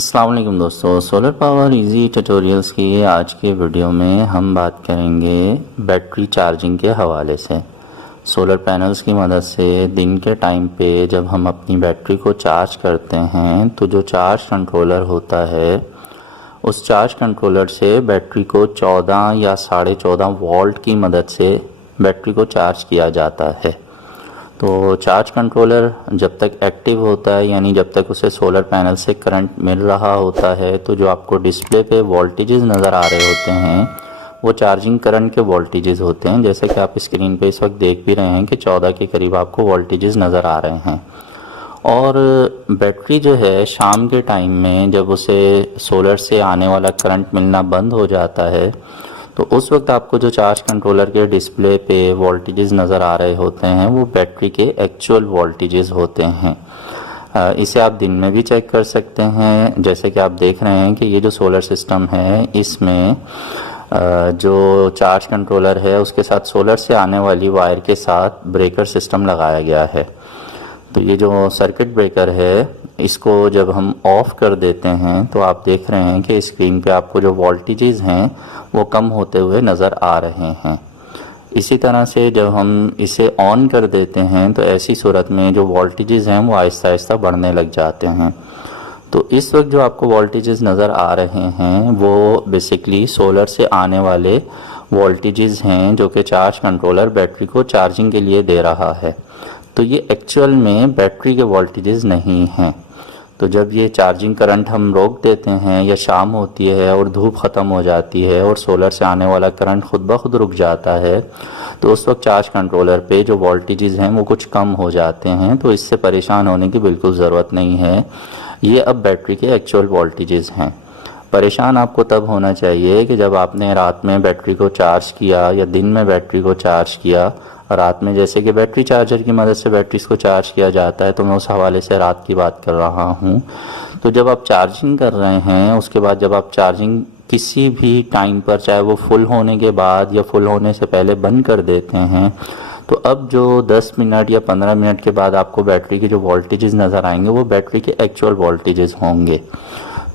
अस्सलाम वालेकुम दोस्तों, सोलर पावर इजी ट्यूटोरियल्स की आज के वीडियो में हम बात करेंगे बैटरी चार्जिंग के हवाले से। सोलर पैनल्स की मदद से दिन के टाइम पे जब हम अपनी बैटरी को चार्ज करते हैं तो जो चार्ज कंट्रोलर होता है उस चार्ज कंट्रोलर से बैटरी को 14 या 14.5 वोल्ट की मदद से बैटरी को चार्ज किया जाता है। तो चार्ज कंट्रोलर जब तक एक्टिव होता है, यानी जब तक उसे सोलर पैनल से करंट मिल रहा होता है, तो जो आपको डिस्प्ले पे वोल्टेजेस नज़र आ रहे होते हैं वो चार्जिंग करंट के वोल्टेजेस होते हैं। जैसे कि आप स्क्रीन पे इस वक्त देख भी रहे हैं कि 14 के करीब आपको वोल्टेजेस नज़र आ रहे हैं। और बैटरी जो है शाम के टाइम में जब उसे सोलर से आने वाला करंट मिलना बंद हो जाता है तो उस वक्त आपको जो चार्ज कंट्रोलर के डिस्प्ले पे वोल्टेजेस नज़र आ रहे होते हैं वो बैटरी के एक्चुअल वोल्टेजेस होते हैं। इसे आप दिन में भी चेक कर सकते हैं। जैसे कि आप देख रहे हैं कि ये जो सोलर सिस्टम है इसमें जो चार्ज कंट्रोलर है उसके साथ सोलर से आने वाली वायर के साथ ब्रेकर सिस्टम लगाया गया है। तो ये जो सर्किट ब्रेकर है इसको जब हम ऑफ़ कर देते हैं तो आप देख रहे हैं कि स्क्रीन पे आपको जो वोल्टेजेस हैं वो कम होते हुए नज़र आ रहे हैं। इसी तरह से जब हम इसे ऑन कर देते हैं तो ऐसी सूरत में जो वोल्टेजेस हैं वो आहिस्ता आहिस्ता बढ़ने लग जाते हैं। तो इस वक्त जो आपको वोल्टेजेस नज़र आ रहे हैं वो बेसिकली सोलर से आने वाले वोल्टेजेस हैं जो कि चार्ज कंट्रोलर बैटरी को चार्जिंग के लिए दे रहा है। तो ये एक्चुअल में बैटरी के वोल्टेजेस नहीं हैं। तो जब ये चार्जिंग करंट हम रोक देते हैं या शाम होती है और धूप ख़त्म हो जाती है और सोलर से आने वाला करंट खुद ब खुद रुक जाता है तो उस वक्त चार्ज कंट्रोलर पे जो वोल्टेजेस हैं वो कुछ कम हो जाते हैं। तो इससे परेशान होने की बिल्कुल ज़रूरत नहीं है, ये अब बैटरी के एक्चुअल वोल्टेजेस हैं। परेशान आपको तब होना चाहिए कि जब आपने रात में बैटरी को चार्ज किया या दिन में बैटरी को चार्ज किया। रात में जैसे कि बैटरी चार्जर की मदद से बैटरीज को चार्ज किया जाता है, तो मैं उस हवाले से रात की बात कर रहा हूँ। तो जब आप चार्जिंग कर रहे हैं उसके बाद जब आप चार्जिंग किसी भी टाइम पर, चाहे वो फुल होने के बाद या फुल होने से पहले बंद कर देते हैं, तो अब जो 10 मिनट या 15 मिनट के बाद आपको बैटरी के जो वोल्टेजेस नज़र आएंगे वो बैटरी के एक्चुअल वोल्टेजेस होंगे।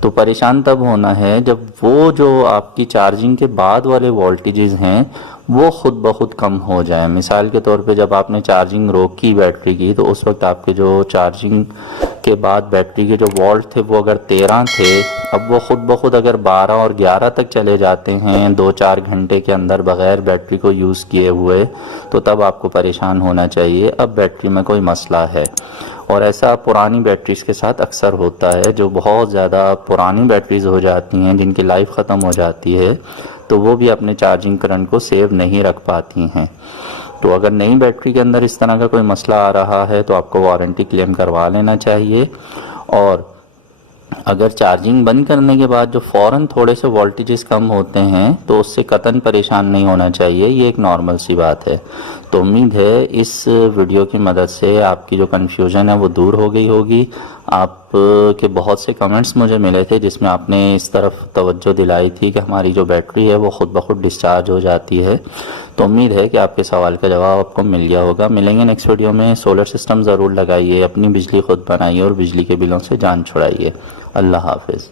तो परेशान तब होना है जब वो जो आपकी चार्जिंग के बाद वाले वोल्टेजेस हैं वो खुद ब खुद कम हो जाए। मिसाल के तौर पे जब आपने चार्जिंग रोकी बैटरी की तो उस वक्त आपके जो चार्जिंग के बाद बैटरी के जो वोल्ट थे वो अगर 13 थे, अब वो खुद ब खुद अगर 12 और 11 तक चले जाते हैं 2-4 घंटे के अंदर बग़ैर बैटरी को यूज़ किए हुए, तो तब आपको परेशान होना चाहिए, अब बैटरी में कोई मसला है। और ऐसा पुरानी बैटरीज़ के साथ अक्सर होता है। जो बहुत ज़्यादा पुरानी बैटरीज़ हो जाती हैं जिनकी लाइफ ख़त्म हो जाती है तो वो भी अपने चार्जिंग करंट को सेव नहीं रख पाती हैं। तो अगर नई बैटरी के अंदर इस तरह का कोई मसला आ रहा है तो आपको वारंटी क्लेम करवा लेना चाहिए। और अगर चार्जिंग बंद करने के बाद जो फ़ौरन थोड़े से वोल्टेजेस कम होते हैं तो उससे कतई परेशान नहीं होना चाहिए, ये एक नॉर्मल सी बात है। तो उम्मीद है इस वीडियो की मदद से आपकी जो कन्फ्यूज़न है वो दूर हो गई होगी। आप के बहुत से कमेंट्स मुझे मिले थे जिसमें आपने इस तरफ तवज्जो दिलाई थी कि हमारी जो बैटरी है वो ख़ुद ब खुद डिस्चार्ज हो जाती है। तो उम्मीद है कि आपके सवाल का जवाब आपको मिल गया होगा। मिलेंगे नेक्स्ट वीडियो में। सोलर सिस्टम ज़रूर लगाइए, अपनी बिजली खुद बनाइए और बिजली के बिलों से जान छुड़ाइए। अल्लाह हाफिज़।